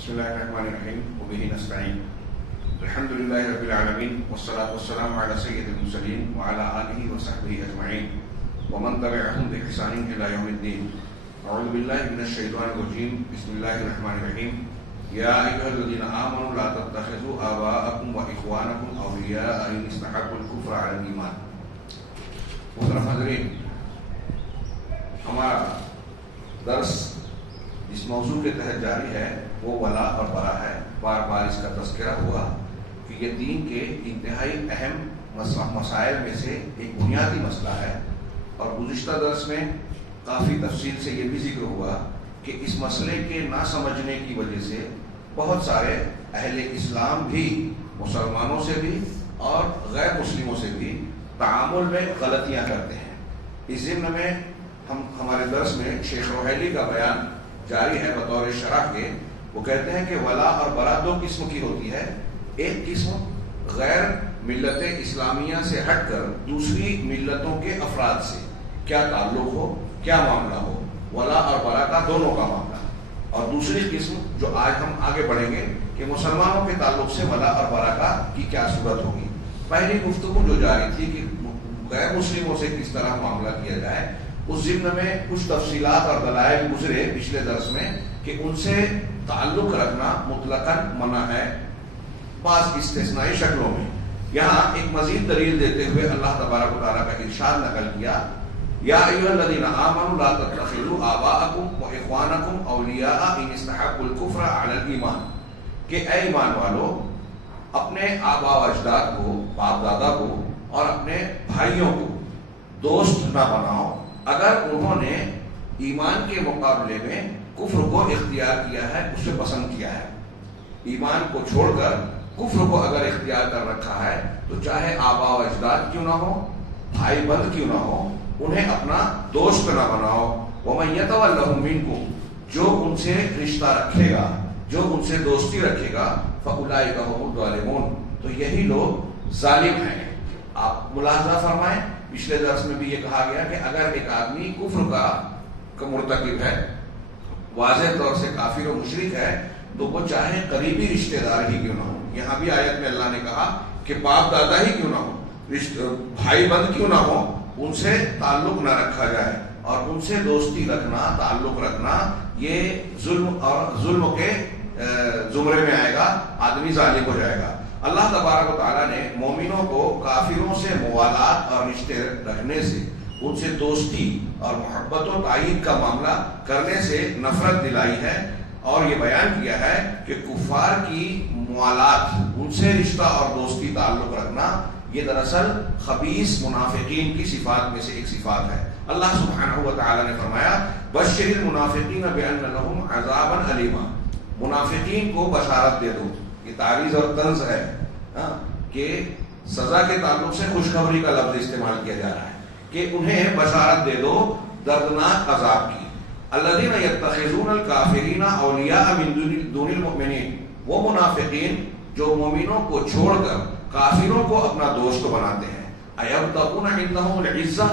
بسم الله الرحمن الرحيم وبه نستعين. الحمد لله رب العالمين والصلاة والسلام على سيد المرسلين وعلى آله وصحبه أجمعين ومن تبعهم بإحسان إلى يوم الدين. أعوذ بالله من الشيطان الرجيم. بسم الله الرحمن الرحيم. يا أيها الذين آمنوا لا تتخذوا آباءكم وإخوانكم أولياء إن استحبوا الكفر على الإيمان. محترم حضرین، ہمارا درس اس موضوع کے تحت جاری ہے وہ ولا اور برا ہے. بار بار اس کا تذکرہ ہوا کہ یہ دین کے انتہائی اہم مسائل میں سے ایک بنیادی مسئلہ ہے، اور گزشتہ درس میں کافی تفصیل سے یہ بھی ذکر ہوا کہ اس مسئلے کے نہ سمجھنے کی وجہ سے بہت سارے اہل اسلام بھی مسلمانوں سے بھی اور غیر مسلموں سے بھی تعامل میں غلطیاں کرتے ہیں. اس ضمن میں ہمارے درس میں شیخ روحیلی کا بیان جاری ہے بطور شرح کے. وہ کہتے ہیں کہ ولا اور برا دو قسم کی ہوتی ہے. ایک قسم غیر ملت اسلامیہ سے ہٹ کر دوسری ملتوں کے افراد سے کیا تعلق ہو، کیا معاملہ ہو، ولا اور برا کا دونوں کا معاملہ. اور دوسری قسم جو آج ہم آگے بڑھیں گے کہ مسلمانوں کے تعلق سے ولا اور برا کا کی کیا صورت ہوگی. پہلی گفتگو جو جاری تھی کہ غیر مسلموں سے کس طرح معاملہ کیا جائے، اس ضمن میں کچھ تفصیلات اور دلائل گزرے پچھلے درس میں کہ ان سے تعلق رکھنا مطلقاً منع ہے بعض استثنائی شکلوں میں. یہاں ایک مزید دلیل دیتے ہوئے اللہ تبارک و تعالیٰ کا ارشاد نقل کیا، یا ایھا الذین آمنوا لا تتخذوا آباءکم واخوانکم اولیاء ان استحبوا الکفر علی الایمان. کہ اے ایمان والو، اپنے آبا و اجداد کو، باپ دادا کو اور اپنے بھائیوں کو دوست نہ بناؤ اگر انہوں نے ایمان کے مقابلے میں کفر کو اختیار کیا ہے، اسے پسند کیا ہے. ایمان کو چھوڑ کر کفر کو اگر اختیار کر رکھا ہے تو چاہے آبا و اجداد کیوں نہ ہو، بھائی بند کیوں نہ ہو، انہیں اپنا دوست نہ بناؤ. وَمَن يَتَوَلَّهُم مِّنكُم، جو ان سے رشتہ رکھے گا، جو ان سے دوستی رکھے گا، فَأُولَٰئِكَ هُمُ الظَّالِمُونَ، تو یہی لوگ ظالم ہیں. آپ ملاحظہ فرمائیں، پچھلے درس میں بھی یہ کہا گیا کہ اگر ایک آدمی کفر کا مرتکب ہے، واضح طور سے کافر و مشرک ہے، تو وہ چاہے قریبی رشتہ دار ہی کیوں نہ ہو. یہاں بھی آیت میں اللہ نے کہا کہ باپ دادا ہی کیوں نہ ہو، بھائی بند کیوں نہ ہو، ان سے تعلق نہ رکھا جائے. اور ان سے دوستی رکھنا، تعلق رکھنا، یہ ظلم کے زمرے میں آئے گا، آدمی ظالم ہو جائے گا. اللہ تبارک و تعالیٰ نے مومنوں کو کافروں سے موالات اور رشتے رکھنے سے، ان سے دوستی اور محبت و تائید کا معاملہ کرنے سے نفرت دلائی ہے، اور یہ بیان کیا ہے کہ کفار کی موالات، ان سے رشتہ اور دوستی تعلق رکھنا، یہ دراصل خبیث منافقین کی صفات میں سے ایک صفات ہے. اللہ سبحانہ و تعالیٰ نے فرمایا، بشر المنافقین بأن لهم عذابا علیما. منافقین کو بشارت دے دو. یہ تعریض اور طنز ہے کہ سزا کے تعلق سے خوشخبری کا لفظ استعمال کیا جا رہا ہے کہ انہیں بشارت دے دو دردناک عذاب کی. الذین یتخذون الکافرین اولیاء من دون المؤمنین، وہ منافقین جو مومنوں کو چھوڑ کر کافروں کو اپنا دوست بناتے ہیں. ایبتغون عندهم العزہ،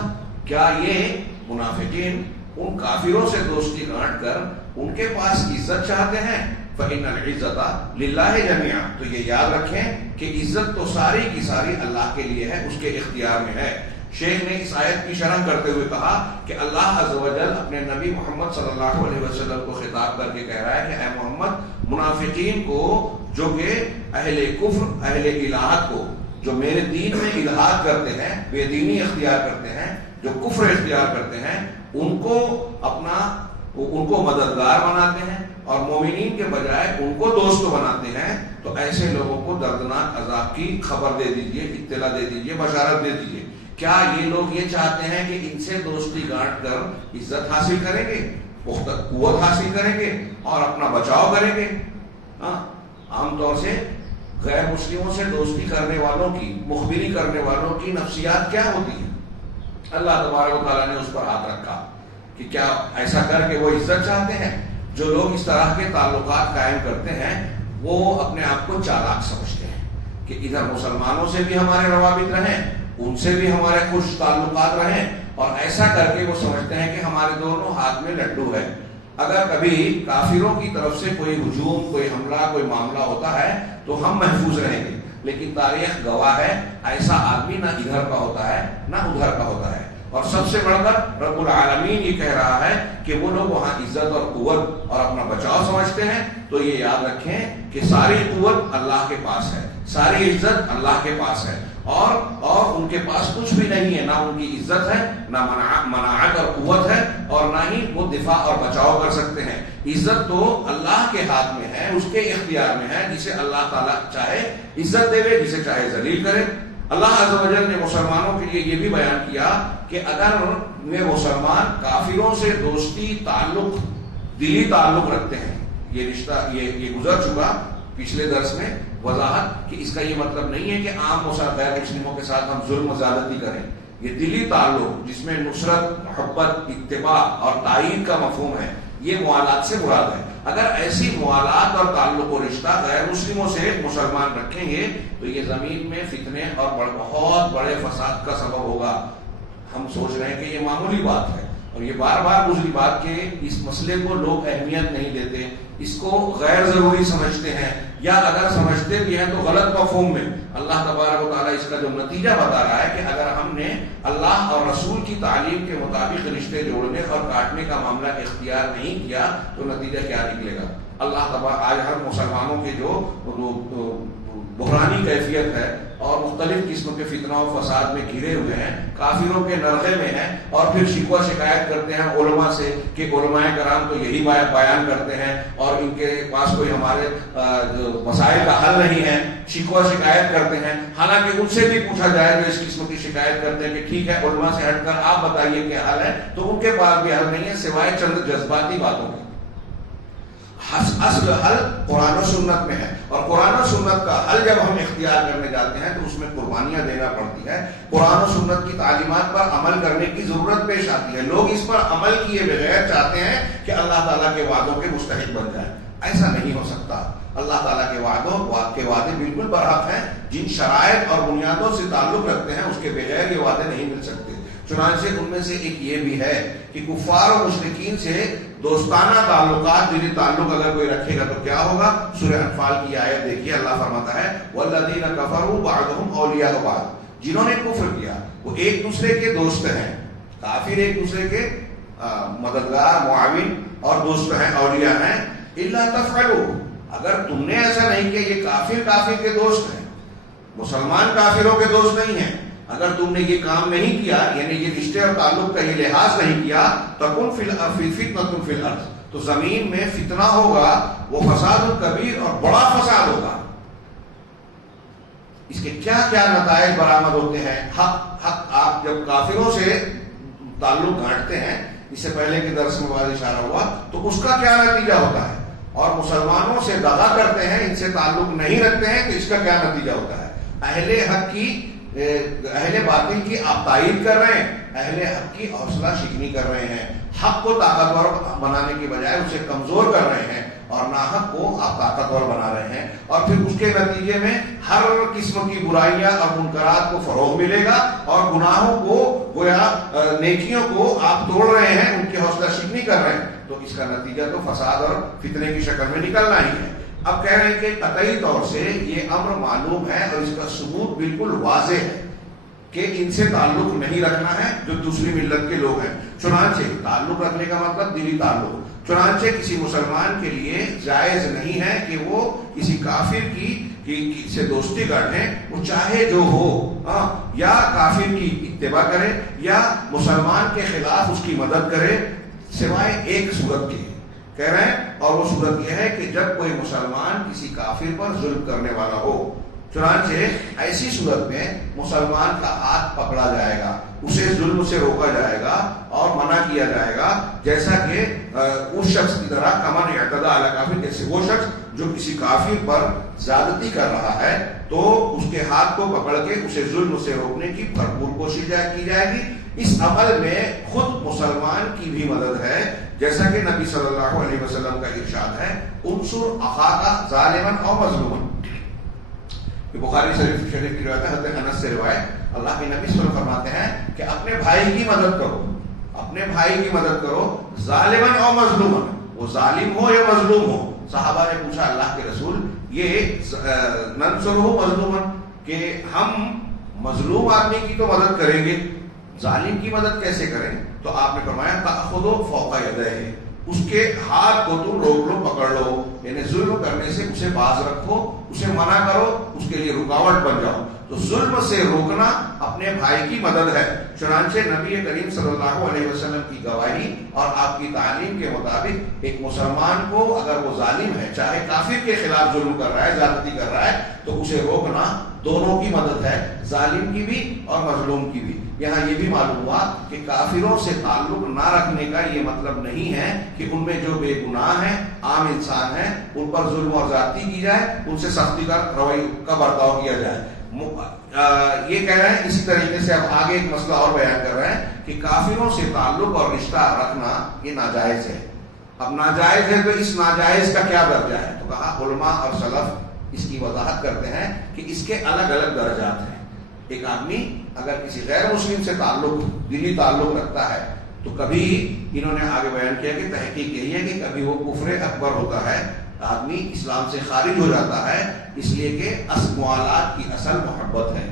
کیا یہ منافقین ان کافروں سے دوستی گانٹ کر ان کے پاس عزت چاہتے ہیں؟ فإن العزة للہ جميعا، تو یہ یاد رکھیں کہ عزت تو ساری کی ساری اللہ کے لیے ہے، اس کے اختیار میں ہے. شیخ نے اس آیت کی شرح کرتے ہوئے کہا کہ اللہ عز و جل اپنے نبی محمد صلی اللہ علیہ وسلم کو خطاب کر کے کہہ رہا ہے کہ اے محمد، منافقین کو جو کہ اہل کفر، اہل الہات کو، جو میرے دین میں الہات کرتے ہیں، بے دینی اختیار کرتے ہیں، جو کفر اختیار کرتے ہیں، ان کو مددگار بناتے ہیں اور مومنین کے بجائے ان کو دوست بناتے ہیں. تو ایسے لوگوں کو دردناک عذاب کی خبر دے دیجئے، اطلاع دے دیجئے، بشارت دے دیجئے. کیا یہ لوگ یہ چاہتے ہیں کہ ان سے دوستی گانٹ کر عزت حاصل کریں گے، پختہ قوت حاصل کریں گے اور اپنا بچاؤ کریں گے؟ عام طور سے غیر مسلموں سے دوستی کرنے والوں کی، مخبری کرنے والوں کی نفسیات کیا ہوتی ہے؟ اللہ تبارک و تعالیٰ نے اس پر ہاتھ رکھا کہ کیا ایسا کر کے وہ عزت چاہتے ہیں؟ جو لوگ اس طرح کے تعلقات قائم کرتے ہیں وہ اپنے آپ کو چالاک سمجھتے ہیں کہ ادھر مسلمانوں سے بھی ہمارے روابط رہیں، ان سے بھی ہمارے خوش تعلقات رہیں، اور ایسا کر کے وہ سمجھتے ہیں کہ ہمارے دونوں ہاتھ میں لڈو ہے. اگر کبھی کافروں کی طرف سے کوئی ہجوم، کوئی حملہ، کوئی معاملہ ہوتا ہے تو ہم محفوظ رہیں گے، لیکن تاریخ گواہ ہے ایسا آدمی نہ ادھر کا ہوتا ہے نہ ادھر کا ہوتا ہے. اور سب سے بڑھ کر رب العالمین یہ کہہ رہا ہے کہ وہ لوگ وہاں عزت اور قوت اور اپنا بچاؤ سمجھتے ہیں، تو یہ یاد رکھیں کہ ساری قوت اللہ کے پاس ہے، ساری عزت اللہ کے پاس ہے، اور ان کے پاس کچھ بھی نہیں ہے، نہ ان کی عزت ہے، نہ مناعت اور قوت ہے، اور نہ ہی وہ دفاع اور بچاؤ کر سکتے ہیں. عزت تو اللہ کے ہاتھ میں ہے، اس کے اختیار میں ہے، جسے اللہ تعالیٰ چاہے عزت دے، جسے چاہے ذلیل کرے. اللہ عز و جل نے مسلمانوں کے لیے یہ بھی بیان کیا کہ اگر میں مسلمان کافروں سے دوستی، تعلق، دلی تعلق رکھتے ہیں، یہ رشتہ یہ گزر چکا پچھلے درس میں وضاحت کہ اس کا یہ مطلب نہیں ہے کہ عام غیر مسلموں کے ساتھ ہم ظلم و زیادتی کریں. یہ دلی تعلق جس میں نصرت، محبت، اتباع اور تائید کا مفہوم ہے، یہ موالات سے مراد ہے. اگر ایسی موالات اور تعلق و رشتہ غیر مسلموں سے مسلمان رکھیں گے تو یہ زمین میں فتنے اور بہت بڑے فساد کا سبب ہوگا. ہم سوچ رہے ہیں کہ یہ معمولی بات ہے، اور یہ بار بار گزری بات کہ اس مسئلے کو لوگ اہمیت نہیں دیتے، اس کو غیر ضروری سمجھتے ہیں، یا اگر سمجھتے بھی ہیں تو غلط مفہوم میں. اللہ تبارک و تعالیٰ اس کا جو نتیجہ بتا رہا ہے کہ اگر ہم نے اللہ اور رسول کی تعلیم کے مطابق رشتے جوڑنے اور کاٹنے کا معاملہ اختیار نہیں کیا تو نتیجہ کیا نکلے گا؟ اللہ تبارک آج ہر مسلمانوں کے جو بحرانی کیفیت ہے اور مختلف قسم کے فتنہ و فساد میں گھرے ہوئے ہیں، کافروں کے نرغے میں ہیں، اور پھر شکوہ شکایت کرتے ہیں علماء سے کہ علماء کرام تو یہی بیان کرتے ہیں اور ان کے پاس کوئی ہمارے مسائل کا حل نہیں ہے، شکوہ شکایت کرتے ہیں. حالانکہ ان سے بھی پوچھا جائے جو اس قسم کی شکایت کرتے ہیں کہ ٹھیک ہے علماء سے ہٹ کر آپ بتائیے کیا حل ہے، تو ان کے پاس بھی حل نہیں ہے سوائے چند جذباتی باتوں کے. اصل حل قرآن و سنت میں ہے، اور قرآن و سنت کا حل جب ہم اختیار کرنے جاتے ہیں تو اس میں قربانیاں دینا پڑتی ہے. قرآن و سنت کی تعلیمات پر عمل کرنے کی ضرورت پیش آتی ہے. لوگ اس پر عمل کیے بغیر چاہتے ہیں کہ اللہ تعالیٰ کے وعدوں کے مستحق بن جائیں. ایسا نہیں ہو سکتا. اللہ تعالیٰ کے وعدے بالکل برحق ہیں. جن شرائط اور بنیادوں سے تعلق رکھتے ہیں اس کے بغیر یہ وعدے نہیں مل سکتے. چنانچہ ان میں سے ایک یہ بھی ہے کہ کفار و مشرکین سے دوستانہ تعلقات، دلی تعلق اگر کوئی رکھے گا تو کیا ہوگا؟ سورہ انفال کی آیت دیکھیے، اللہ فرماتا ہے وَالَّذِينَ كَفَرُوا بَعْضُهُمْ أَوْلِيَاءُ بَعْضٍ. جنہوں نے کفر کیا وہ ایک دوسرے کے دوست ہیں. کافر ایک دوسرے کے مددگار، معاون اور دوست ہیں، اولیاء ہیں. إِلَّا تَفْعَلُوا، اگر تم نے ایسا نہیں کیا، یہ کافر کے دوست ہیں، مسلمان کافروں کے دوست نہیں ہیں. اگر تم نے یہ کام نہیں کیا، یعنی یہ رشتے اور تعلق کا یہ لحاظ نہیں کیا، تکن فتنۃ فی الارض، تو زمین میں فتنہ ہوگا، وہ فساد کبیر اور بڑا فساد ہوگا. اس کے کیا کیا نتائج برآمد ہوتے ہیں؟ حق آپ جب کافروں سے تعلق گانٹتے ہیں، اس سے پہلے کے درس میں واضح اشارہ ہوا، تو اس کا کیا نتیجہ ہوتا ہے؟ اور مسلمانوں سے دغا کرتے ہیں، ان سے تعلق نہیں رکھتے ہیں، تو اس کا کیا نتیجہ ہوتا ہے؟ اہل باطل کی آپ تائید کر رہے ہیں، اہل حق کی حوصلہ شکنی کر رہے ہیں. حق کو طاقتور بنانے کی بجائے اسے کمزور کر رہے ہیں، اور ناحق کو آپ طاقتور بنا رہے ہیں. اور پھر اس کے نتیجے میں ہر قسم کی برائیاں اور منکرات کو فروغ ملے گا، اور گناہوں کو گویا نیکیوں کو آپ توڑ رہے ہیں، ان کی حوصلہ شکنی کر رہے ہیں. تو اس کا نتیجہ تو فساد اور فتنے کی شکل میں نکلنا ہی ہے. اب کہہ رہے ہیں کہ قطعی طور سے یہ امر معلوم ہے اور اس کا ثبوت بالکل واضح ہے کہ ان سے تعلق نہیں رکھنا ہے جو دوسری ملت کے لوگ ہیں. چنانچہ تعلق رکھنے کا مطلب دلی تعلق. چنانچہ کسی مسلمان کے لیے جائز نہیں ہے کہ وہ کسی کافر کی سے دوستی گاٹھے، وہ چاہے جو ہو، یا کافر کی اتباع کرے یا مسلمان کے خلاف اس کی مدد کرے، سوائے ایک صورت کے کہہ رہے ہیں، اور وہ صورت یہ ہے کہ جب کوئی مسلمان کسی کافر پر ظلم کرنے والا ہو. چنانچہ ایسی صورت میں مسلمان کا ہاتھ پکڑا جائے گا، اسے ظلم سے روکا جائے گا اور منع کیا جائے گا، جیسا کہ اس شخص کی طرح کمن اعتداء علی کافر، جیسے وہ شخص جو کسی کافر پر زیادتی کر رہا ہے تو اس کے ہاتھ کو پکڑ کے اسے ظلم سے روکنے کی بھرپور کوشش کی جائے گی. اس عمل میں خود مسلمان کی بھی مدد ہے، جیسا کہ نبی صلی اللہ علیہ وسلم کا ارشاد ہے انصر اخاک ظالما او مظلوما. بخاری شریف کی روایت ہے، حضرت انس سے روایت، اللہ کے نبی صلی اللہ علیہ وسلم فرماتے ہیں کہ اپنے بھائی کی مدد کرو، اپنے بھائی کی مدد کرو، ظالما او مظلوما، وہ ظالم ہو یا مظلوم ہو. صحابہ نے پوچھا اللہ کے رسول یہ ننصرہ مظلومن کہ ہم مظلوم آدمی کی تو مدد کریں گے, ظالم کی مدد کیسے کریں؟ تو آپ نے فرمایا تأخذ فوق یدیہ, اس کے ہاتھ کو تم روک لو, پکڑ لو, یعنی ظلم کرنے سے اسے باز رکھو, اسے منع کرو, اس کے لیے رکاوٹ بن جاؤ. تو ظلم سے روکنا اپنے بھائی کی مدد ہے. چنانچہ نبی کریم صلی اللہ علیہ وسلم کی گواہی اور آپ کی تعلیم کے مطابق ایک مسلمان کو اگر وہ ظالم ہے, چاہے کافر کے خلاف ظلم کر رہا ہے, زیادتی کر رہا ہے, تو اسے روکنا دونوں کی مدد ہے, ظالم کی بھی اور مظلوم کی بھی. یہاں یہ بھی معلوم ہوا کہ کافروں سے تعلق نہ رکھنے کا یہ مطلب نہیں ہے کہ ان میں جو بے گناہ ہیں, عام انسان ہیں, ان پر ظلم اور زیادتی کی جائے, ان سے سختی کا رویہ کا برتاؤ کیا جائے. یہ کہہ رہے ہیں. اسی طریقے سے اب آگے ایک مسئلہ اور بیان کر رہے ہیں کہ کافروں سے تعلق اور رشتہ رکھنا یہ ناجائز ہے. اب ناجائز ہے تو اس ناجائز کا کیا درجہ ہے؟ تو کہا علماء اور سلف اس کی وضاحت کرتے ہیں کہ اس کے الگ الگ درجات ہیں. ایک آدمی اگر کسی غیر مسلم سے تعلق, دلی تعلق رکھتا ہے, تو کبھی انہوں نے آگے بیان کیا کہ تحقیق یہی ہے کہ کبھی وہ کفر اکبر ہوتا ہے, آدمی اسلام سے خارج ہو جاتا ہے, اس لیے کہ موالات کی اصل محبت ہے.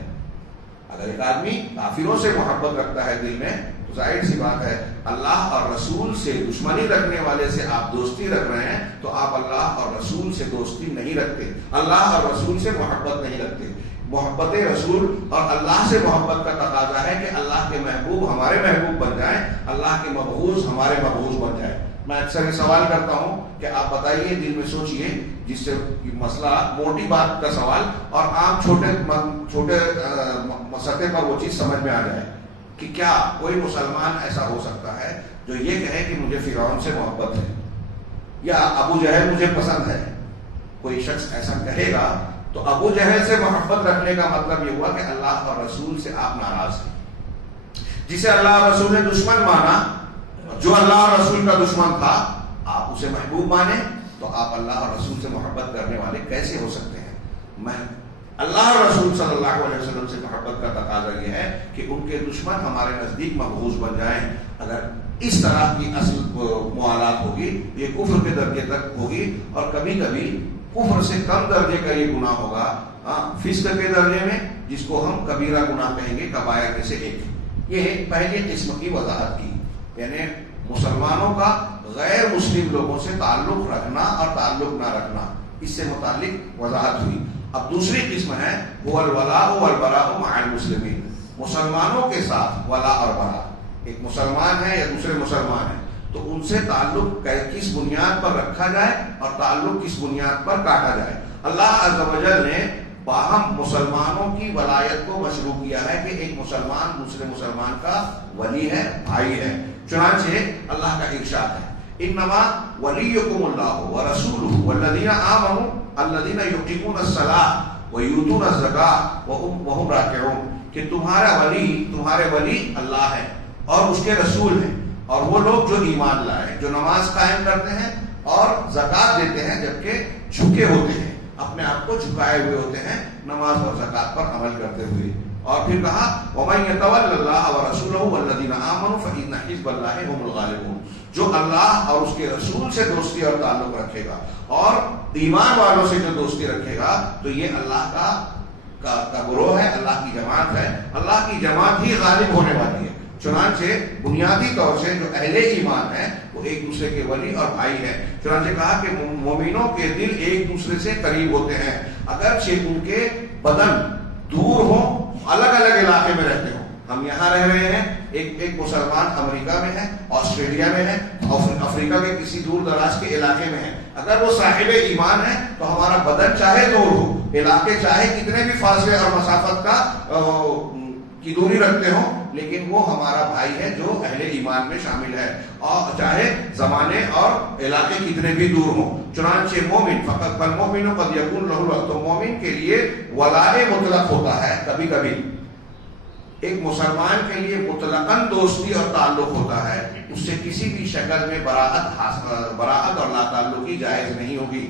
اگر ایک آدمی کافروں سے محبت رکھتا ہے دل میں, تو ظاہر سی بات ہے اللہ اور رسول سے دشمنی رکھنے والے سے آپ دوستی رکھ رہے ہیں, تو آپ اللہ اور رسول سے دوستی نہیں رکھتے, اللہ اور رسول سے محبت نہیں رکھتے. محبت رسول اور اللہ سے محبت کا تقاضا ہے کہ اللہ کے محبوب ہمارے محبوب بن جائیں, اللہ کے مبغوض ہمارے مبغوض بن جائیں. میں اکثر یہ سوال کرتا ہوں کہ آپ بتائیے, دل میں سوچئے, جس سے مسئلہ موٹی بات کا سوال اور عام چھوٹے سطح پر وہ چیز سمجھ میں آ جائے کہ کیا کوئی مسلمان ایسا ہو سکتا ہے جو یہ کہے کہ مجھے فرعون سے محبت ہے یا ابو جہل مجھے پسند ہے؟ کوئی شخص ایسا کہے گا تو ابو جہل سے محبت رکھنے کا مطلب یہ ہوا کہ اللہ اور رسول سے آپ ناراض ہیں. جسے اللہ اور رسول نے دشمن مانا, جو اللہ اور رسول کا دشمن تھا, آپ اسے محبوب مانے, تو آپ اللہ اور رسول سے محبت کرنے والے کیسے ہو سکتے ہیں؟ میں اللہ اور رسول صلی اللہ علیہ وسلم سے محبت کا تقاضا یہ ہے کہ ان کے دشمن ہمارے نزدیک مبغوض بن جائیں. اگر اس طرح کی اصل موالات ہوگی, یہ کفر کے درجے تک ہوگی, اور کبھی کبھی کفر سے کم درجے کا یہ گناہ ہوگا, فسق کے درجے میں, جس کو ہم کبیرہ گناہ کہیں گے, کبائر میں سے ایک. یہ پہلی قسم کی وضاحت کی, یعنی مسلمانوں کا غیر مسلم لوگوں سے تعلق رکھنا اور تعلق نہ رکھنا, اس سے متعلق وضاحت ہوئی. اب دوسری قسم ہے هو الولاء والبراء مع المسلمین, مسلمانوں کے ساتھ ولا اور برا. ایک مسلمان ہے یا دوسرے مسلمان ہیں, تو ان سے تعلق کس بنیاد پر رکھا جائے اور تعلق کس بنیاد پر کاٹا جائے. اللہ عز و جل نے باہم مسلمانوں کی ولایت کو مشروع کیا ہے کہ ایک مسلمان دوسرے مسلمان کا ولی ہے, بھائی ہے. چنانچہ اللہ کا ارشاد ہے انما ولیکم اللہ ورسولہ والذین آمنوا الذین یقیمون الصلاۃ ویؤتون الزکاۃ وہم راکعون, کہ تمہارے ولی اللہ ہے اور اس کے رسول ہیں, اور وہ لوگ جو ایمان لائے, جو نماز قائم کرتے ہیں اور زکات دیتے ہیں جبکہ جھکے ہوتے ہیں, اپنے آپ کو جھکائے ہوئے ہوتے ہیں نماز اور زکات پر عمل کرتے ہوئے. اور پھر کہا وَمَن يَتَوَلَّ اللَّهَ وَرَسُولَهُ وَالَّذِينَ آمَنُوا فَإِنَّ حِزْبَ اللَّهِ هُمُ الْغَالِبُونَ, جو اللہ اور اس کے رسول سے دوستی اور تعلق رکھے گا اور ایمان والوں سے جو دوستی رکھے گا, تو یہ اللہ کا گروہ ہے, اللہ کی جماعت ہے. اللہ کی جماعت ہی غالب ہونے والی ہے. چنانچہ بنیادی طور سے جو اہل ایمان ہیں وہ ایک دوسرے کے ولی اور بھائی ہیں. چنانچہ کہا کہ مومنوں کے دل ایک دوسرے سے قریب ہوتے ہیں, اگرچہ ان کے بدن دور ہوں, الگ الگ علاقے میں رہتے ہوں. ہم یہاں رہ رہے ہیں, ایک مسلمان امریکہ میں ہے, آسٹریلیا میں ہے, افریقہ کے کسی دور دراز کے علاقے میں ہے. اگر وہ صاحب ایمان ہے تو ہمارا بدن چاہے دور ہو, علاقے چاہے کتنے بھی فاصلے اور مسافت کی دوری رکھتے ہوں, لیکن وہ ہمارا بھائی ہے جو اہل ایمان میں شامل ہے, اور چاہے زمانے اور علاقے کتنے بھی دور ہوں. چنانچہ مومن فقط فالمؤمن قد یکون له الولاء, تو مومن کے لیے ولاء مطلق ہوتا ہے. کبھی کبھی ایک مسلمان کے لیے مطلقاً دوستی اور تعلق ہوتا ہے, اس سے کسی بھی شکل میں براءت اور لا تعلقی جائز نہیں ہوگی.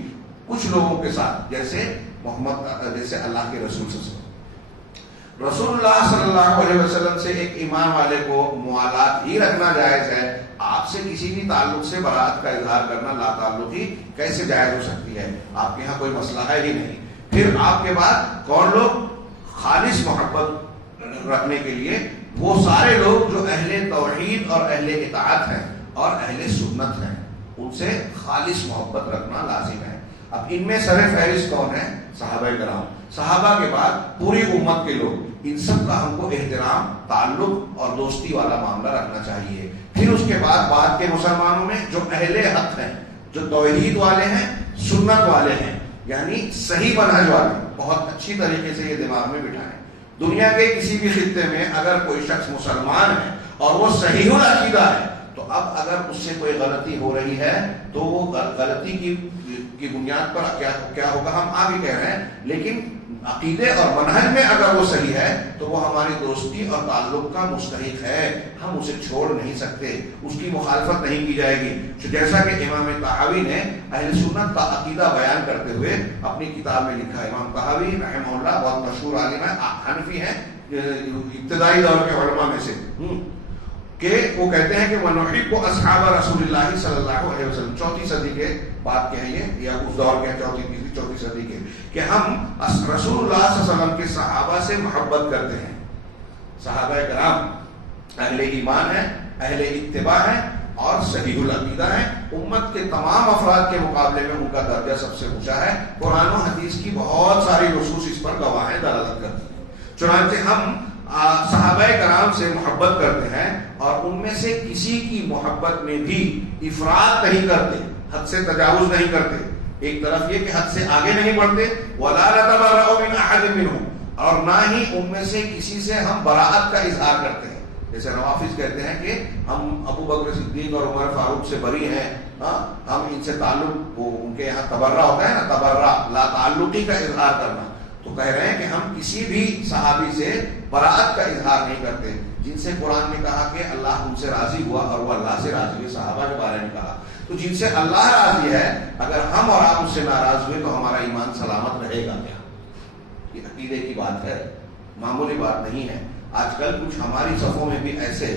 کچھ لوگوں کے ساتھ, جیسے اللہ کے رسول صلی اللہ علیہ وسلم. رسول اللہ صلی اللہ علیہ وسلم سے ایک ایمان والے کو موالات ہی رکھنا جائز ہے، آپ سے کسی بھی تعلق سے برات کا اظہار کرنا لا تعلقی کیسے جائز ہو سکتی ہے؟ آپ کے یہاں کوئی مسئلہ ہے ہی نہیں۔ پھر آپ کے بعد کون لوگ خالص محبت رکھنے کے لیے؟ وہ سارے لوگ جو اہل توحید اور اہل اطاعت ہیں اور اہل سنت ہیں، ان سے خالص محبت رکھنا لازم ہے۔ اب ان میں سر فہرست کون ہے؟ صحابہ کرام۔ صحابہ کے بعد پوری امت کے لوگ، ان سب کا ہم کو احترام، تعلق اور دوستی والا معاملہ رکھنا چاہیے۔ پھر اس کے بعد کے مسلمانوں میں جو اہل حق ہیں، جو توحید والے ہیں، سنت والے ہیں، یعنی صحیح منہج والے، بہت اچھی طریقے سے یہ دماغ میں بٹھائیں۔ دنیا کے کسی بھی خطے میں اگر کوئی شخص مسلمان ہے اور وہ صحیح العقیدہ ہے، تو اب اگر اس سے کوئی غلطی ہو رہی ہے تو وہ غلطی کی بنیاد پر کیا ہوگا ہم آگے کہہ رہے ہیں، لیکن عقیدے اور منہج میں اگر وہ صحیح ہے تو وہ ہماری دوستی اور تعلق کا مستحق ہے، ہم اسے چھوڑ نہیں سکتے، اس کی مخالفت نہیں کی جائے گی۔ جیسا کہ امام طحاوی نے اہل سنت کا عقیدہ بیان کرتے ہوئے اپنی کتاب میں لکھا ہے۔ امام طحاوی رحمہ اللہ بہت مشہور عالم ہے، حنفی ہیں، ابتدائی دور کے علماء میں سے، کہ وہ کہتے ہیں کہ وَنُحِبُّ أَصْحَابَ رسول اللہ صلی اللہ علیہ وسلم، 4 صدی کے بات کے ہیں یہ، یا اس دور کے 4 صدی کے، کہ ہم رسول اللہ صلی اللہ علیہ وسلم کے صحابہ سے محبت کرتے ہیں۔ صحابہ کرام اہل ایمان ہیں، اہل اتباع ہیں اور صحیح العقیدہ ہیں۔ امت کے تمام افراد کے مقابلے میں ان کا درجہ سب سے اونچا ہے۔ قرآن و حدیث کی بہت ساری نصوص اس پر گواہ دلالت کرتی ہیں۔ چنانچہ ہم صحابہ کرام سے محبت کرتے ہیں اور ان میں سے کسی کی محبت میں بھی افراط نہیں کرتے، حد سے تجاوز نہیں کرتے۔ ایک طرف یہ کہ حد سے آگے نہیں بڑھتے، وَلَا نَتَبَرَّأُ مِنْ أَحَدٍ مِّنْهُمْ، اور نہ ہی ان میں سے کسی سے ہم براءت کا اظہار کرتے ہیں۔ جیسے روافض کہتے ہیں کہ ہم ابو بکر صدیق اور عمر فاروق سے بری ہیں، ہم ان سے تعلق، وہ ان کے یہاں تبرہ ہوتا ہے نا، تبرہ لا تعلقی کا اظہار کرنا، تو کہہ رہے ہیں کہ ہم کسی بھی صحابی سے براءت کا اظہار نہیں کرتے، جن سے قرآن نے کہا کہ اللہ ان سے راضی ہوا اور وہ اللہ سے راضی ہوئے، صحابہ کے بارے میں کہا، تو جن سے اللہ راضی ہے اگر ہم اور آپ اس سے ناراض ہوئے تو ہمارا ایمان سلامت رہے گا کیا؟ یہ عقیدے کی بات ہے، معمولی بات نہیں ہے۔ آج کل کچھ ہماری صفوں میں بھی ایسے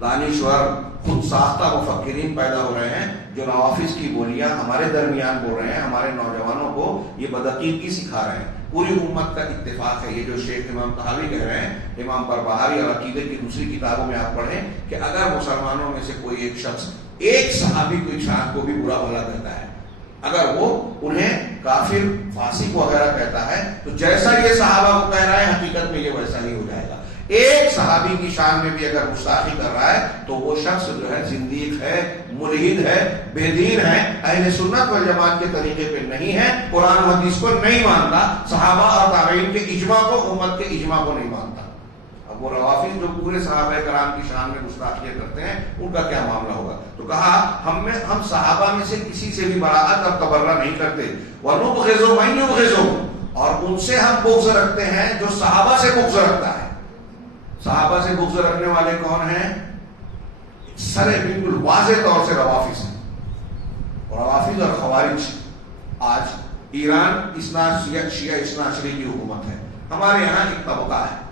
دانشور خود ساختہ مفکرین پیدا ہو رہے ہیں جو روافض کی بولیاں ہمارے درمیان بول رہے ہیں، ہمارے نوجوانوں کو یہ بدعقیدگی سکھا رہے ہیں۔ پوری امت کا اتفاق ہے، یہ جو شیخ امام طحاوی کہہ رہے ہیں، امام بربہاری اور عقیدے کی دوسری کتابوں میں آپ پڑھیں کہ اگر مسلمانوں میں سے کوئی ایک شخص ایک صحابی کو شاہ کو بھی برا بھلا کہتا ہے، اگر وہ انہیں کافر، فاسق وغیرہ کہتا ہے، تو جیسا یہ صحابہ کو کہہ رہا ہے حقیقت میں یہ ویسا ہی ہو جائے گا۔ ایک صحابی کی شان میں بھی اگر گستاخی کر رہا ہے تو وہ شخص جو ہے زندیق ہے، ملحد ہے، بے دین ہے، اہل سنت والجماعت کے طریقے پہ نہیں ہے، قرآن و حدیث کو نہیں مانتا، صحابہ اور تابعین کے اجماع کو، امت کے اجماع کو نہیں مانتا۔ اب وہ روافض جو پورے صحابہ کرام کی شان میں گستاخیاں کرتے ہیں، ان کا کیا معاملہ ہوگا؟ تو کہا ہم صحابہ میں سے کسی سے بھی براءت اور تبرہ نہیں کرتے، وَنُبْغِضُ مَن يُبْغِضُهُمْ، اور ان سے ہم بغض رکھتے ہیں جو صحابہ سے بغض رکھتا ہے۔ صحابہ سے بغض رکھنے والے کون ہیں؟ سرے بالکل واضح طور سے روافض ہیں، اور روافض اور خوارج۔ آج ایران شیعہ اثنا عشری کی حکومت ہے، ہمارے یہاں ایک طبقہ ہے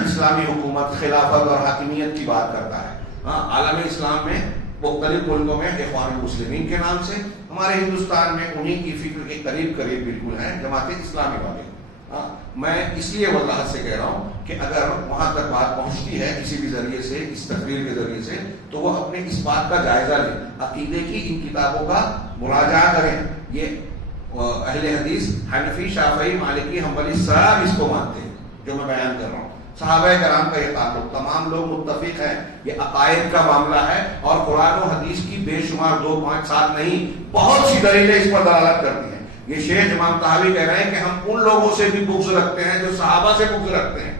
اسلامی حکومت، خلافت اور حاکمیت کی بات کرتا ہے۔ عالم اسلام میں مختلف ملکوں میں اخوان المسلمین کے نام سے، ہمارے ہندوستان میں انہی کی فکر کے قریب بالکل ہیں جماعت اسلامی والے۔ میں اس لیے وضاحت سے کہہ رہا ہوں کہ اگر وہاں تک بات پہنچتی ہے کسی بھی ذریعے سے، اس تقریر کے ذریعے سے، تو وہ اپنے اس بات کا جائزہ لیں، عقیدے کی ان کتابوں کا مراجعہ کریں۔ یہ اہل حدیث حنفی، شافعی، مالکی، حنبلی سب اس کو مانتے ہیں جو میں بیان کر رہا ہوں۔ صحابہ کرام کا یہ تعلق، تمام لوگ متفق ہیں، یہ عقائد کا معاملہ ہے، اور قرآن و حدیث کی بے شمار 2، 5، 7 نہیں، بہت سی دلیلیں اس پر دلالت کرتی ہیں۔ یہ شیخ امام طحاوی کہہ رہے ہیں کہ ہم ان لوگوں سے بھی بغض رکھتے ہیں جو صحابہ سے بغض رکھتے ہیں۔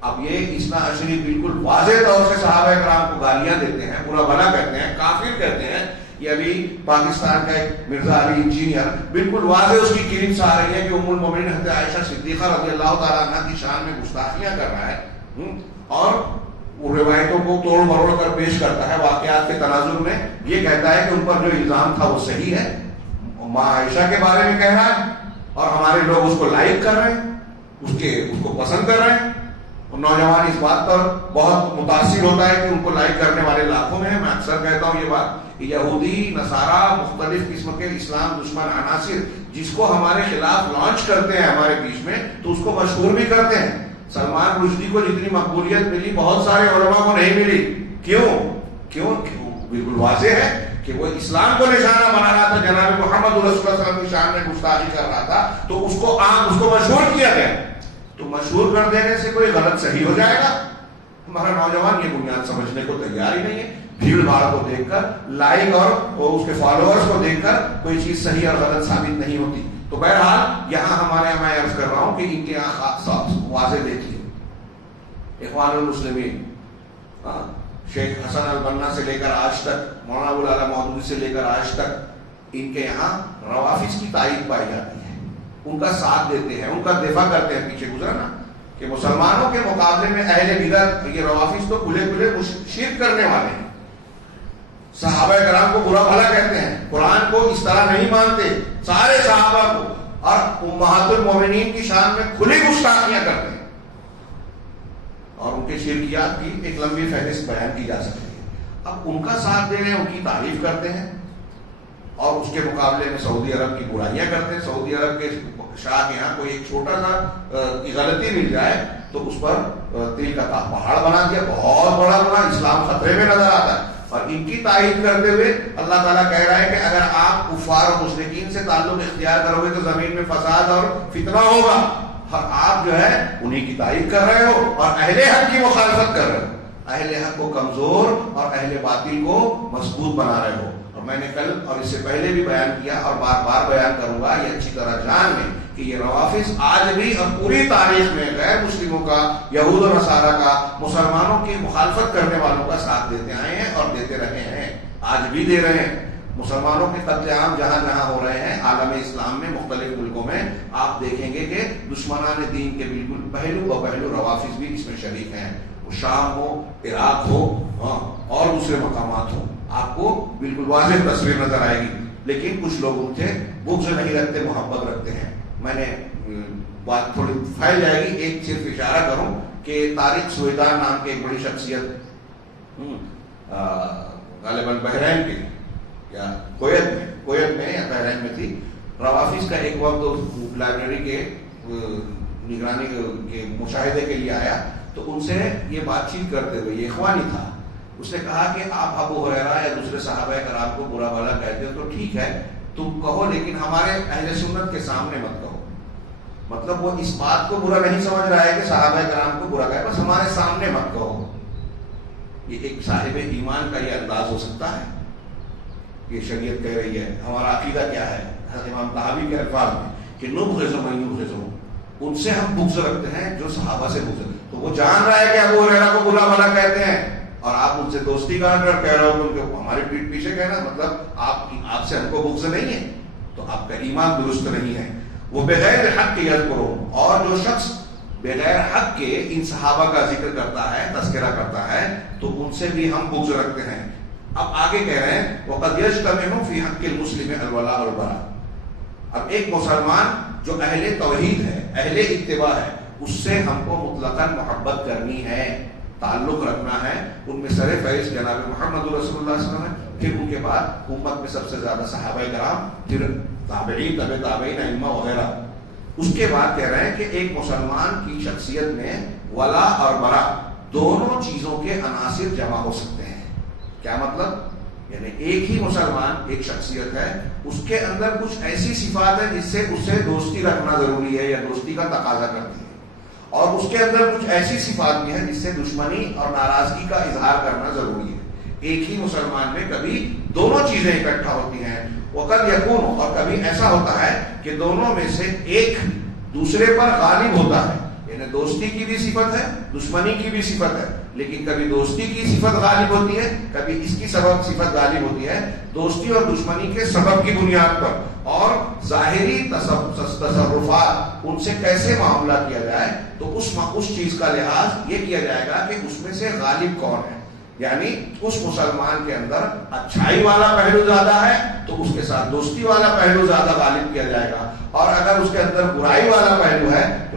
اب یہ اثنا عشری بالکل واضح طور سے صحابہ کرام کو گالیاں دیتے ہیں، برا بھلا کہتے ہیں، کافر کہتے ہیں۔ یہ ابھی پاکستان کا ایک مرزا علی انجینئر بالکل واضح اس کی کلپس آ رہی ہے کہ ام المومنین حضرت عائشہ صدیقہ رضی اللہ تعالیٰ عنہ کی شان میں گستاخیاں کر رہا ہے، اور وہ روایتوں کو توڑ مروڑ کر پیش کرتا ہے واقعات کے تناظر میں۔ یہ کہتا ہے کہ ان پر جو الزام تھا وہ صحیح ہے، ماں عائشہ کے بارے میں کہہ رہا ہے، اور ہمارے لوگ اس کو لائک کر رہے ہیں، اس کو پسند کر رہے ہیں۔ نوجوان اس بات پر بہت متاثر ہوتا ہے کہ ان کو لائک کرنے والے لاکھوں میں ہیں. میں اکثر کہتا ہوں یہ بات، یہودی نصارہ مختلف قسم کے اسلام دشمن عناصر جس کو ہمارے خلاف لانچ کرتے ہیں ہمارے بیچ میں، تو اس کو مشہور بھی کرتے ہیں. سلمان رشدی کو جتنی مقبولیت ملی بہت سارے علماء کو نہیں ملی. کیوں؟ بالکل واضح ہے کہ وہ اسلام کو نشانہ بنا رہا تھا، جناب محمد رسول اللہ صلی اللہ علیہ وسلم کی شان میں گستاخی کر رہا تھا، تو اس کو مشہور کیا گیا. تو مشہور کر دینے سے کوئی غلط صحیح ہو جائے گا؟ ہمارا نوجوان یہ بنیاد سمجھنے کو تیار ہی نہیں ہے. بھیڑ بھاڑ کو دیکھ کر، لائک اور اس کے فالوورز کو دیکھ کر کوئی چیز صحیح اور غلط ثابت نہیں ہوتی. تو بہرحال یہاں ہمارے میں عرض کر رہا ہوں کہ ان کے یہاں واضح دیکھیے، اخوان المسلمین شیخ حسن البنا سے لے کر آج تک، مولانا ابوالعلا مودودی سے لے کر آج تک ان کے یہاں روافض کی تائید پائی جاتی ہے، ان کا ساتھ دیتے ہیں، ان کا دفاع کرتے ہیں. پیچھے گزرا نا کہ مسلمانوں کے مقابلے میں اہل بدعت، یہ روافض تو کھلے کھلے شرک کرنے والے ہیں، صحابہ کرام کو برا بھلا کہتے ہیں، قرآن کو اس طرح نہیں مانتے، سارے صحابہ کو اور امہات المومنین کی شان میں کھلی گستاخیاں کرتے ہیں، اور ان کے شرکیات کی ایک لمبی فہرست بیان کی جا سکتی ہے. اب ان کا ساتھ دے رہے ہیں، ان کی تعریف کرتے ہیں، اور اس کے مقابلے میں سعودی عرب کی برائیاں کرتے ہیں. سعودی عرب کے شاہ کے یہاں کوئی ایک چھوٹا سا غلطی مل جائے تو اس پر تل کا پہاڑ بنا دیا، بہت بڑا بنا، اسلام خطرے میں نظر آتا ہے. اور ان کی تائید کرتے ہوئے اللہ تعالیٰ کہہ رہا ہے کہ اگر آپ کفار اور مشرکین سے تعلق اختیار کرو گے تو زمین میں فساد اور فتنہ ہوگا، اور آپ جو ہے انہی کی تائید کر رہے ہو اور اہل حق کی مخالفت کر رہے ہو، اہل حق کو کمزور اور اہل باطل کو مضبوط بنا رہے ہو. اور میں نے کل اور اس سے پہلے بھی بیان کیا اور بار بار بیان کروں گا، یہ اچھی طرح جان لیں کہ یہ روافض آج بھی اور پوری تاریخ میں غیر مسلموں کا، یہود و نصارہ کا، مسلمانوں کی مخالفت کرنے والوں کا ساتھ دیتے آئے ہیں اور دیتے رہے ہیں، آج بھی دے رہے ہیں. مسلمانوں کے قتل عام جہاں جہاں ہو رہے ہیں عالم اسلام میں مختلف ملکوں میں، آپ دیکھیں گے کہ دشمنان دین کے بالکل پہلو روافض بھی اس میں شریک ہیں. وہ شام ہو، عراق ہو اور دوسرے مقامات ہوں، آپ کو بالکل واضح تصویر نظر آئے گی. لیکن کچھ لوگ ان سے بغض نہیں رکھتے، محبت رکھتے ہیں. میں نے بات تھوڑی پھیل جائے گی، ایک صرف اشارہ کروں کہ طارق سویدان نام کے ایک بڑی شخصیت غالباً بحرین کی یا کویت میں یا بحرین میں تھی، روافض کا ایک وقت لائبریری کے نگرانی کے مشاہدے کے لیے آیا، تو ان سے یہ بات چیت کرتے ہوئے، یہ اخوانی تھا، اس نے کہا کہ آپ ابو ہریرہ یا دوسرے صحابہ کرام کو برا بھلا کہتے ہو تو ٹھیک ہے تم کہو، لیکن ہمارے اہل سنت کے سامنے مت کہو. مطلب وہ اس بات کو برا نہیں سمجھ رہا ہے کہ صحابہ کرام کو برا کہے، بس ہمارے سامنے مت کہو. یہ ایک صاحب ایمان کا یہ انداز ہو سکتا ہے. یہ شریعت کہہ رہی ہے، ہمارا عقیدہ کیا ہے، امام طحاوی کے الفاظ میں کہ نبغض من یبغضهم، ان سے ہم بغض رکھتے ہیں جو صحابہ سے بغض. تو وہ جان رہا ہے کہ ابو ہریرہ کو برا بھلا کہتے ہیں اور آپ ان سے دوستی کا کر کہہ رہے ہو کہ ہمارے پیٹ پیچھے کہنا، مطلب آپ سے ہم کو بغض نہیں ہے، تو آپ کا ایمان درست نہیں ہے. وہ بغیر حق کے یذکرون، اور جو شخص بغیر حق کے ان صحابہ کا ذکر کرتا ہے، تذکرہ کرتا ہے، تو ان سے بھی ہم بغض رکھتے ہیں. اب آگے کہہ رہے ہیں وَقَدْ يَجْتَمِعُ فِي حَقِّ الْمُسْلِمِ الْوَلَاءُ وَالْبَرَاءُ. اب ایک مسلمان جو اہل توحید ہے، اہل اتباع ہے، اس سے ہم کو مطلقاً محبت کرنی ہے، تعلق رکھنا ہے. ان میں سر فہرست جناب محمد رسول اللہ صلی اللہ علیہ وسلم ہے، پھر ان کے بعد امت میں سب سے زیادہ صحابہ کرام، پھر تابعین، تبع تابعین، ائمہ وغیرہ. اس کے بعد کہہ رہے ہیں کہ ایک مسلمان کی شخصیت میں ولا اور برا دونوں چیزوں کے عناصر جمع ہو سکتے ہیں. کیا مطلب؟ یعنی ایک ہی مسلمان ایک شخصیت ہے، اس کے اندر کچھ ایسی صفات ہیں جس سے اسے دوستی رکھنا ضروری ہے یا دوستی کا تقاضا کرتی ہے، اور اس کے اندر کچھ ایسی صفات بھی ہیں جس سے دشمنی اور ناراضگی کا اظہار کرنا ضروری ہے. ایک ہی مسلمان میں کبھی دونوں چیزیں اکٹھا ہوتی ہیں. وقد یکون، اور کبھی ایسا ہوتا ہے کہ دونوں میں سے ایک دوسرے پر غالب ہوتا ہے، یعنی دوستی کی بھی صفت ہے، دشمنی کی بھی صفت ہے، لیکن کبھی دوستی کی صفت غالب ہوتی ہے، کبھی اس کی صفت غالب ہوتی ہے. دوستی اور دشمنی کے سبب کی بنیاد پر اور ظاہری تصرفات، ان سے کیسے معاملہ کیا جائے، تو اس چیز کا لحاظ یہ کیا جائے گا کہ اس میں سے غالب کون ہے. یعنی اس مسلمان کے اندر اچھائی والا پہلو زیادہ ہے تو اس کے ساتھ دوستی والا پہلو زیادہ غالب کیا جائے گا، اور اگر اس کے اندر برائی والا پہلو ہے تو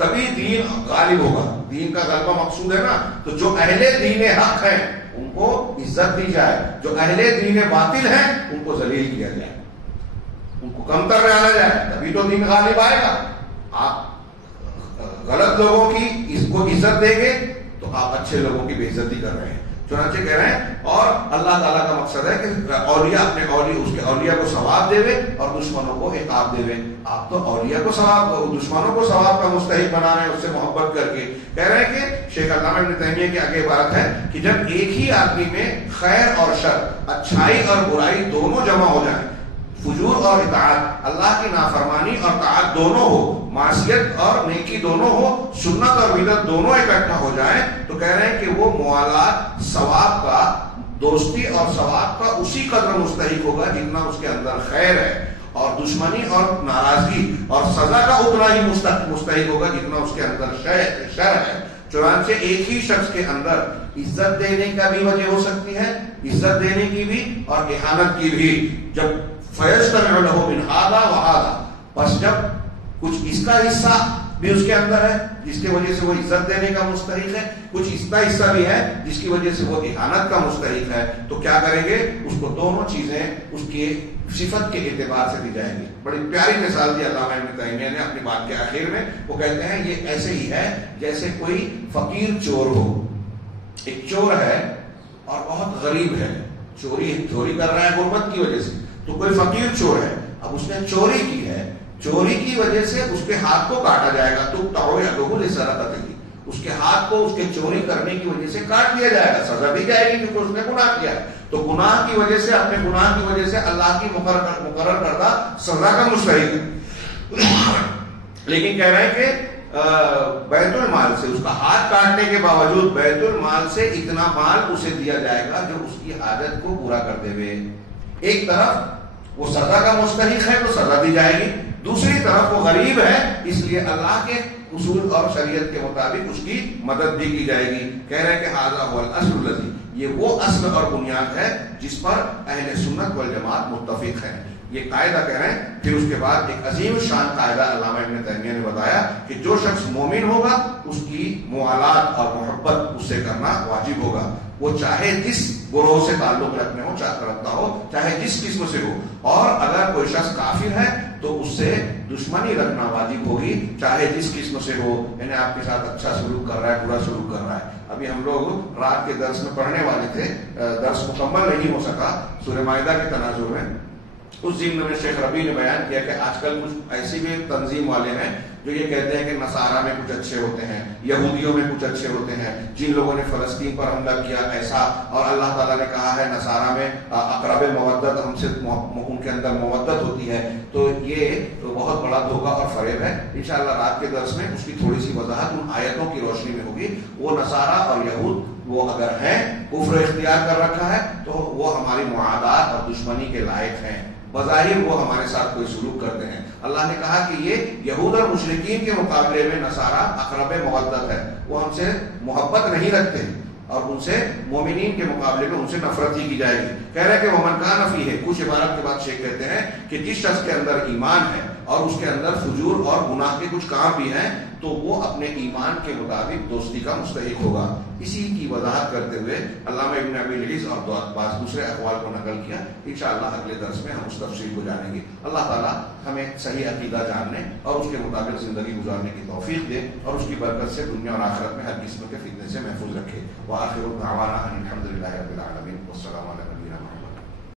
تبھی دین غالب ہوگا. دین کا غلبہ مقصود ہے نا. تو جو اہل دین حق ہیں ان کو عزت دی جائے, جو اہل دین باطل ہیں ان کو ذلیل کیا جائے, ان کو کمتر ڈالا جائے, تبھی تو دین غالب آئے گا. آپ غلط لوگوں کی اس کو عزت دیں گے تو آپ اچھے لوگوں کی بے عزتی کر رہے ہیں. چنانچہ کہہ رہے ہیں اور اللہ تعالیٰ کا مقصد ہے کہ اولیاء اپنے اولیاء اس کے اولیاء کو ثواب دے اور دشمنوں کو عقاب دے. آپ تو اولیاء کو ثواب, دشمنوں کو ثواب کا مستحق بنا رہے ہیں اس سے محبت کر کے. کہہ رہے ہیں کہ شیخ علامہ ابن تیمیہ کی آگے عبارت ہے کہ جب ایک ہی آدمی میں خیر اور شر, اچھائی اور برائی دونوں جمع ہو جائیں, فجور اور اطاعت, اللہ کی نافرمانی اور طاعت دونوں ہو, معصیت اور نیکی دونوں ہو, سنت اور بدعت دونوں اکٹھا ہو جائیں, تو کہہ رہے ہیں کہ وہ موالات ثواب کا, دوستی اور ثواب کا اسی قدر مستحق ہوگا جتنا اس کے اندر خیر ہے, اور دشمنی اور ناراضگی اور سزا کا اتنا ہی مستحق ہوگا جتنا اس کے اندر شر ہے. چنانچہ ایک ہی شخص کے اندر عزت دینے کا بھی وجہ ہو سکتی ہے, عزت دینے کی بھی اور اہانت کی بھی. جب فیجتمع لہ من ھذا وھذا, بس جب کچھ اس کا حصہ بھی اس کے اندر ہے جس کی وجہ سے وہ عزت دینے کا مستحق ہے, کچھ اس کا حصہ بھی ہے جس کی وجہ سے وہ اہانت کا مستحق ہے, تو کیا کریں گے, اس کو دونوں چیزیں اس کی صفت کے اعتبار سے دی جائیں گی. بڑی پیاری مثال دی علامہ ابن تیمیہ نے اپنی بات کے آخر میں. وہ کہتے ہیں یہ ایسے ہی ہے جیسے کوئی فقیر چور ہو. ایک چور ہے اور بہت غریب ہے, چوری کر رہا ہے غربت کی وجہ سے. تو کوئی فقیر چور ہے, اب اس نے چوری کی ہے, چوری کی وجہ سے اس کے ہاتھ کو کاٹا جائے گا. تو اس کے ہاتھ کو اس کے چوری کرنے کی وجہ سے کاٹ دیا جائے گا, سزا دی جائے گی کیونکہ اس نے گناہ کیا ہے. تو گناہ کی وجہ سے, اپنے گناہ کی وجہ سے اللہ کی مقرر کردہ سزا کا مستحق ہے. لیکن کہہ رہے ہیں کہ بیت المال سے, اس کا ہاتھ کاٹنے کے باوجود بیت المال سے اتنا مال اسے دیا جائے گا جو اس کی حاجت کو پورا کرتے ہوئے. ایک طرف وہ سزا کا مستحق ہے تو سزا دی جائے گی, دوسری طرف وہ غریب ہے اس لیے اللہ کے اصول اور شریعت کے مطابق اس کی مدد بھی کی جائے گی. کہہ رہے ہیں کہ ھذا ھو الاصل الذی, یہ وہ اصل اور بنیاد ہے جس پر اہل سنت والجماعت متفق ہیں. یہ قاعدہ کہہ رہے ہیں. پھر اس کے بعد ایک عظیم شان قاعدہ علامہ ابن تیمیہ نے بتایا کہ جو شخص مومن ہوگا اس کی موالات اور محبت اس سے کرنا واجب ہوگا, وہ چاہے جس گروہ سے تعلق رکھنے ہو, رکھتا ہو, چاہے جس قسم سے ہو. اور اگر کوئی شخص کافر ہے تو اس سے دشمنی رکھنا واجب ہوگی, چاہے جس قسم سے ہو. یعنی آپ کے ساتھ اچھا سلوک کر رہا ہے, برا سلوک کر رہا ہے. ابھی ہم لوگ رات کے درس میں پڑھنے والے تھے, درس مکمل نہیں ہو سکا سورہ مائدہ کے تناظر میں. اس ضمن میں شیخ ربیع نے بیان کیا کہ آج کل کچھ ایسی بھی تنظیم والے ہیں جو یہ کہتے ہیں کہ نصارہ میں کچھ اچھے ہوتے ہیں, یہودیوں میں کچھ اچھے ہوتے ہیں, جن لوگوں نے فلسطین پر حملہ کیا ایسا, اور اللہ تعالیٰ نے کہا ہے نصارہ میں اقرب مودت, ہم سے ان کے اندر مودت ہوتی ہے. تو یہ بہت بڑا دھوکہ اور فریب ہے. انشاءاللہ رات کے درس میں اس کی تھوڑی سی وضاحت ان آیتوں کی روشنی میں ہوگی. وہ نصارہ اور یہود وہ اگر ہیں, کفر اختیار کر رکھا ہے, تو وہ ہماری معادات اور دشمنی کے لائق ہیں. بظاہر وہ ہمارے ساتھ کوئی سلوک کرتے ہیں. اللہ نے کہا کہ یہ یہود اور مشرکین کے مقابلے میں نصارہ اقرب مودت ہے, وہ ہم سے محبت نہیں رکھتے, اور ان سے مومنین کے مقابلے میں ان سے نفرت ہی کی جائے گی. کہہ رہے کہ ومن کان فیہ, کچھ عبارت کے بعد شیخ کہتے ہیں کہ جس شخص کے اندر ایمان ہے اور اس کے اندر فجور اور گناہ کے کچھ کام بھی ہیں, تو وہ اپنے ایمان کے مطابق دوستی کا مستحق ہوگا. اسی کی وضاحت کرتے ہوئے علامہ ابن ابی العز اور بعض دوسرے اقوال کو نقل کیا. انشاءاللہ اگلے درس میں ہم اس تفصیل کو جانیں گے. اللہ تعالیٰ ہمیں صحیح عقیدہ جاننے اور اس کے مطابق زندگی گزارنے کی توفیق دے, اور اس کی برکت سے دنیا اور آخرت میں ہر قسم کے فتنے سے محفوظ رکھے. وآخر دعوانا ان الحمد للہ رب العالمین, والسلام علیکم.